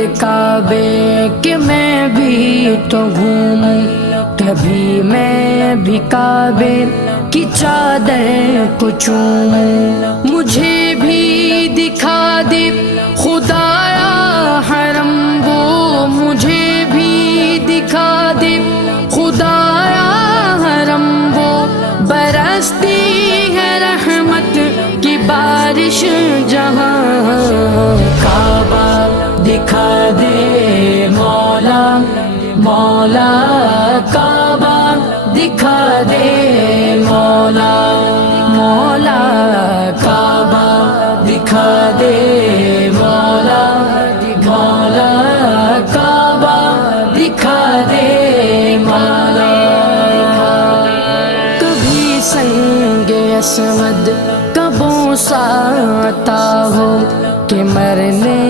کعبے کہ میں بھی تو گھوموں، کبھی میں بھی کعبے کی چادر کو چوموں، مجھے بھی دکھا دے